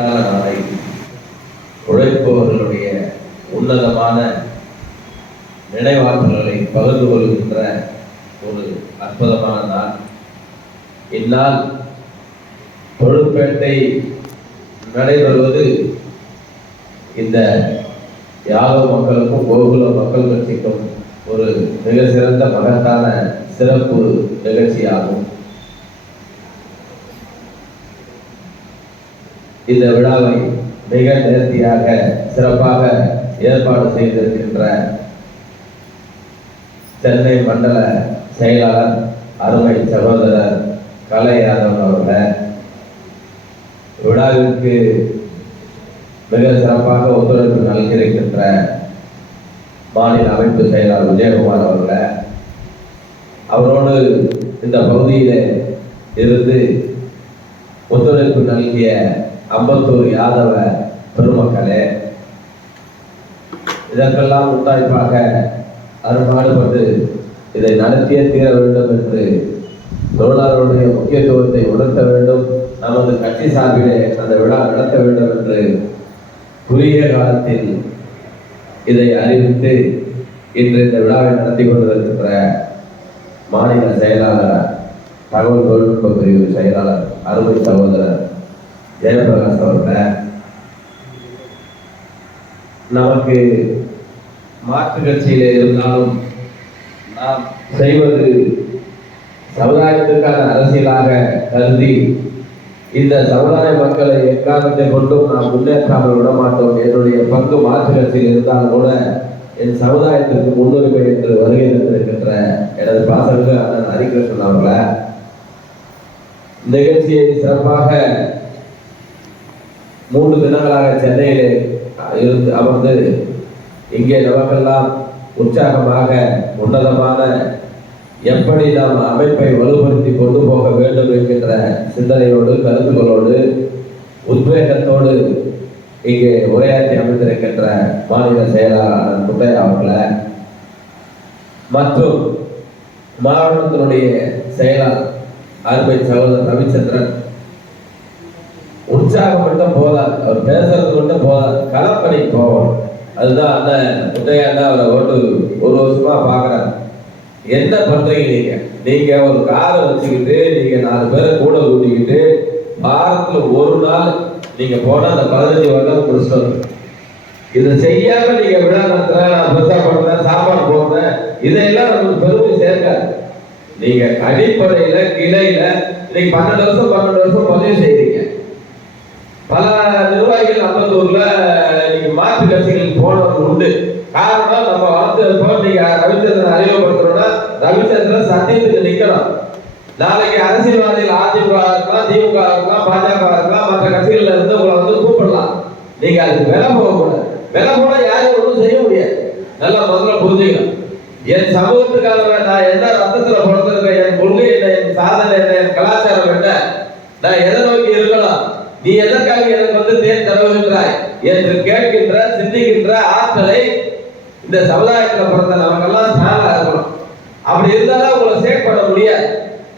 நல்ல நாளை உழைப்பவர்களுடைய உன்னதமான நினைவாற்றல்களை பகிர்ந்து கொள்கின்ற ஒரு அற்புதமான நாள். இந்நாள் தொழிற்பேட்டை நடைபெறுவது இந்த யாதவ மக்களுக்கும் கோகுல மக்கள் கட்சிக்கும் ஒரு மிக சிறந்த மகத்தான சிறப்பு நிகழ்ச்சியாகும். இந்த விழாவை மிக நேர்த்தியாக சிறப்பாக ஏற்பாடு செய்திருக்கின்ற சென்னை மண்டல செயலாளர் அருமை சகோதரர் கலை யாதவன் விழாவிற்கு மிக சிறப்பாக ஒத்துழைப்பு நல்கியிருக்கின்ற மாநில அமைப்பு செயலாளர் விஜயகுமார் அவர்களை அவரோடு இந்த பகுதியில் இருந்து ஒத்துழைப்பு நல்கிய அம்பத்தூர் யாதவ பெருமக்களே இதற்கெல்லாம் உத்தாய்ப்பாக அருமாடுபட்டு இதை நடத்திய தீர வேண்டும் என்று தொழிலாளருடைய முக்கியத்துவத்தை உணர்த்த வேண்டும். நமது கட்சி சார்பிலே அந்த விழா நடத்த வேண்டும் என்று குறுகிய காலத்தில் இதை அறிவித்து இன்று இந்த விழாவை நடத்தி கொண்டிருக்கின்ற மாநில செயலாளர் தகவல் தொழில்நுட்ப பிரிவு செயலாளர் அருமை சகோதரர் ஜெயபிரகாஷ் அவர்களை நமக்கு மாற்று கட்சியில இருந்தாலும் நாம் செய்வது சமுதாயத்திற்கான அரசியலாக கருதி இந்த சமுதாய மக்களை எக்காரணத்தை கொண்டும் நாம் முன்னேற்றாமல் விட மாட்டோம் என்னுடைய பங்கு மாற்று கட்சியில் இருந்தாலும் கூட என் சமுதாயத்திற்கு முன்னுரிமை என்று வருகை தந்திருக்கின்ற எனது பாசர்கள் அண்ணன் ஹரிகிருஷ்ணன் அவர்களை நிகழ்ச்சியை சிறப்பாக மூன்று தினங்களாக சென்னையிலே இருந்து அமர்ந்து இங்கே நமக்கெல்லாம் உற்சாகமாக உன்னதமான எப்படி நாம் அமைப்பை வலுப்படுத்தி கொண்டு போக வேண்டும் என்கின்ற சிந்தனையோடு கருத்துக்களோடு உத்வேகத்தோடு இங்கே உரையாற்றி அமைந்திருக்கின்ற மாநில செயலாளர் முத்தையா அவர்களை மற்றும் மாவட்டத்தினுடைய செயலாளர் அருமை சகோதரர் ரவிச்சந்திரன் உற்சாகம் மட்டும் போதாது அவர் பேசுறது மட்டும் போதாது களப்பணி போவோம் அதுதான் அந்த முத்தையா அவரை ஓட்டு ஒரு வருஷமா பாக்குறாரு என்ன பண்றீங்க நீங்க? நீங்க ஒரு காரை வச்சுக்கிட்டு நீங்க நாலு பேரை கூட கூட்டிக்கிட்டு வாரத்துல ஒரு நாள் நீங்க போனா அந்த பதினஞ்சு வருடம் முடிச்சுட்டு இதை செய்யாம நீங்க விழா நடத்துறேன் நான் பெருசா பண்றேன் சாப்பாடு போடுறேன் இதையெல்லாம் உங்களுக்கு பெருமை சேர்க்காது. நீங்க அடிப்படையில கிளையில இன்னைக்கு பன்னெண்டு வருஷம் பன்னெண்டு வருஷம் பதிவு செய்றீங்க. பல நிர்வாகிகள் அம்பத்தூர்ல நீங்க மாற்று கட்சிகளுக்கு போனவர்கள் உண்டு. காரணம் நம்ம வளர்த்து நீங்க ரவிச்சந்திரன் அறிமுகப்படுத்துறோம்னா ரவிச்சந்திரன் சத்தியத்துக்கு நிக்கணும். நாளைக்கு அரசியல்வாதிகள் அதிமுக இருக்கலாம் திமுக இருக்கலாம் பாஜக இருக்கலாம் மற்ற கட்சிகள்ல இருந்து உங்களை வந்து கூப்பிடலாம். நீங்க அதுக்கு விலை போகக்கூடாது விலை போனா யாரும் ஒன்றும் செய்ய முடியாது. நல்லா முதல்ல புரிஞ்சுக்கணும். என் சமூகத்துக்காக நான் என்ன ரத்தத்துல பிறந்திருக்கேன் என் கொள்கை என்ன என் சாதனை என்ன என் கலாச்சாரம் என்ன? நான் எதை நோக்கி இருக்கணும்? நீ எதற்காக எனக்கு வந்து தேர் தருகின்றாய் என்று கேட்கின்ற சிந்திக்கின்ற ஆற்றலை இந்த சமுதாயத்துல பிறந்த நமக்கெல்லாம் ஸ்ட்ராங்கா இருக்கணும். அப்படி இருந்தாலும் உங்களை சேவ் பண்ண முடியாது.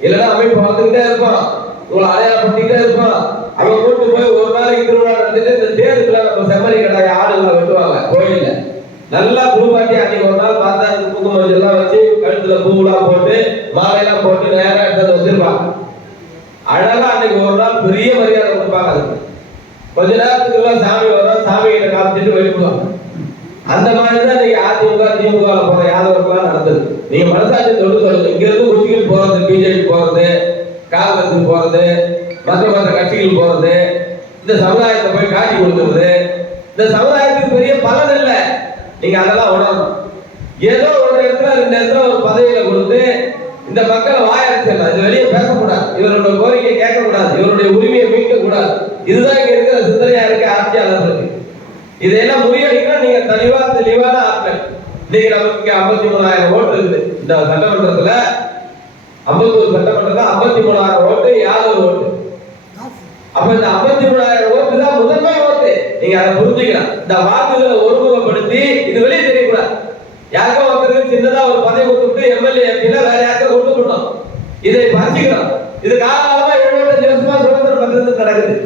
இல்லைன்னா அமைப்பு வந்துகிட்டே இருப்போம் உங்களை அடையாளப்படுத்திக்கிட்டே இருப்போம் அவன் கூட்டு போய் ஒரு நாளைக்கு திருவிழா நடந்துட்டு இந்த தேருக்குள்ள நம்ம செம்மறி கடாய ஆடுகளை வெட்டுவாங்க. கோயில்ல. நல்லா குளிப்பாட்டி அன்னைக்கு ஒரு நாள் பார்த்தா அந்த குங்குமம் எல்லாம் வச்சு கழுத்துல பூவெல்லாம் போட்டு மாலையெல்லாம் போட்டு நேரம் எடுத்து வச்சிருப்பாங்க. அழகா அன்னைக்கு ஒரு நாள் பெரிய மரியாதை கொஞ்ச நேரத்துக்குள்ள சாமி வரும் சாமி கிட்ட காமிச்சிட்டு வெளிப்படுவாங்க அந்த மாதிரி தான் இன்னைக்கு அதிமுக திமுக போற யாதவர்கள்லாம் நடந்தது. நீங்க மனசாட்சி தொட்டு சொல்லுங்க. இங்க இருந்து குச்சிகள் போறது பிஜேபி போறது காங்கிரஸ் போறது மற்ற மற்ற கட்சிகள் போறது இந்த சமுதாயத்தை போய் காட்டி கொடுக்கறது. இந்த சமுதாயத்துக்கு பெரிய பலன் இல்லை. நீங்க அதெல்லாம் உணரணும். ஏதோ ஒரு இடத்துல ரெண்டு இடத்துல ஒரு பதவியில கொடுத்து இந்த மக்களை வாயடிச்சிடலாம் இது வெளியே பேசக்கூடாது. இவருடைய கோரிக்கையை கேட்கக்கூடாது. இவருடைய உரிமையை மீட்க கூடாது இதுதான் இங்க இருக்கிற சிந்தனையா இருக்க ஆட்சியாளர்களுக்கு. இதையெல்லாம் முறியடிக்கணும் நீங்க தெளிவா தெளிவான ஆட்கள். இன்னைக்கு நமக்கு இங்க ஐம்பத்தி மூணாயிரம் ஓட்டு இருக்குது. இந்த சட்டமன்றத்துல ஐம்பத்தூர் சட்டமன்றத்துல ஐம்பத்தி மூணாயிரம் ஓட்டு யாதவ் ஓட்டு. அப்ப இந்த ஐம்பத்தி மூணாயிரம் ஓட்டு தான் முதன்மை ஓட்டு. நீங்க அதை புரிஞ்சுக்கலாம். இந்த வாக்குகளை ஒருமுகப்படுத்தி இது வெளியே தெரியக்கூடாது. யாருக்கும் இது காலகாலமா எழுபத்தஞ்சு வருஷமா சுதந்திர பத்திரத்தில் நடக்குது.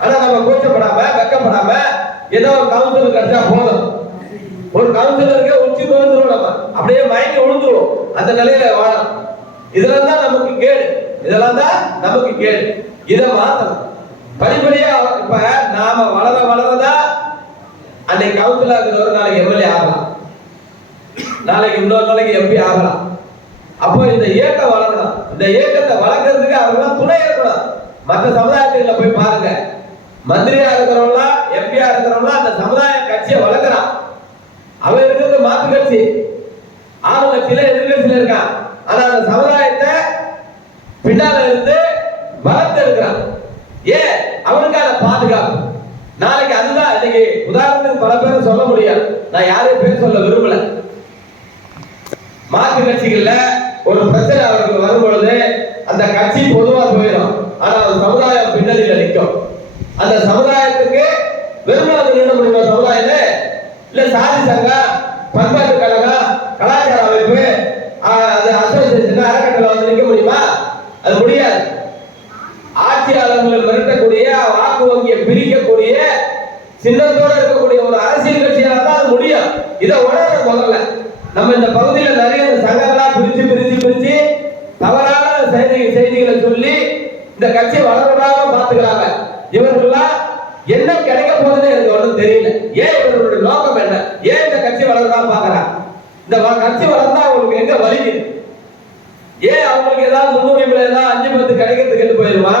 ஆனா நம்ம கூச்சப்படாம கவுன்சிலர் கிடைச்சா போதும். ஒரு கவுன்சிலருக்கு உச்சி விழுந்துரும் நம்ம. அப்படியே மயங்கி விழுந்துருவோம் அந்த நிலையில வாழும் இதெல்லாம் தான் நமக்கு கேடு. இதெல்லாம் தான் நமக்கு கேடு. இதை மாத்தணும். படிப்படியா இப்ப நாம வளர வளரதான் அன்னைக்கு கவுன்சிலர் இருக்கிறவர் நாளைக்கு எம்எல்ஏ ஆகலாம். நாளைக்கு இன்னொரு நாளைக்கு எம்பி ஆகலாம். அப்போ இந்த இயக்கம் வளரணும். இந்த இயக்கத்தை வளர்க்கறதுக்கு அவங்க துணை இருக்கணும். மற்ற சமுதாயத்துல போய் பாருங்க. மந்திரியா இருக்கிறவங்களா எம்பியா இருக்கிறவங்களா அந்த சமுதாய கட்சியை வளர்க்குறான் அவன் இருக்கிறது மாற்று கட்சி. ஆளுங்கட்சியில எதிர்கட்சியில இருக்கான் ஆனா அந்த சமுதாயத்தை பின்னால இருந்து வளர்த்து இருக்கிறான். ஏன்? அவனுக்கான பாதுகாப்பு. நாளைக்கு அதுதான் இன்னைக்கு உதாரணத்துக்கு பல பேரை சொல்ல முடியாது. நான் யாரையும் பேர் சொல்ல விரும்பல. மாற்று கட்சிகள்ல ஒரு பிரச்சனை அவருக்கு வரும் பொழுது அந்த கட்சி பொதுவா போயிடும். ஆனா அந்த சமுதாயம் பின்னணியில நிற்கும் அந்த சமுதாயத்துக்கு வெறுமனது நின்று முடியுமா சமுதாயம் இல்ல சாதி சங்கம் பண்பாட்டு கழகம் கலாச்சார அமைப்பு அது அசோசியேஷன் அறக்கட்டளை வந்து நிற்க முடியுமா? அது முடியாது. ஆட்சியாளர்களை மிரட்டக்கூடிய வாக்கு வங்கியை பிரிக்கக்கூடிய சின்னத்தோடு இருக்கக்கூடிய ஒரு அரசியல் கட்சியால் தான் அது முடியும். இதை உணர முதல்ல. நம்ம இந்த பகுதியில் நிறைய சங்கங்களா பிரிச்சு பிரிச்சு பிரிச்சு தவறான செய்தி செய்திகளை சொல்லி இந்த கட்சியை வளர்றதாக பாத்துக்கிறாங்க இவர்கள்லாம் என்ன கிடைக்க போகுதுன்னு எனக்கு ஒன்றும் தெரியல. ஏன் இவர்களுடைய நோக்கம் என்ன? ஏன் இந்த கட்சி வளர்றதா பாக்குறாங்க இந்த கட்சி வளர்ந்தா அவங்களுக்கு எங்க வலிக்குது ஏன் அவங்களுக்கு ஏதாவது முன்னுரிமையில ஏதாவது அஞ்சு பத்து கிடைக்கிறதுக்கு கெட்டு போயிருமா?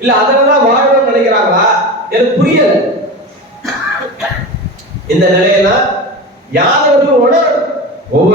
இல்ல அதுலதான் வாழணும்னு நினைக்கிறாங்களா? எனக்கு புரியல. இந்த நிலையெல்லாம் யாதவர் Вот.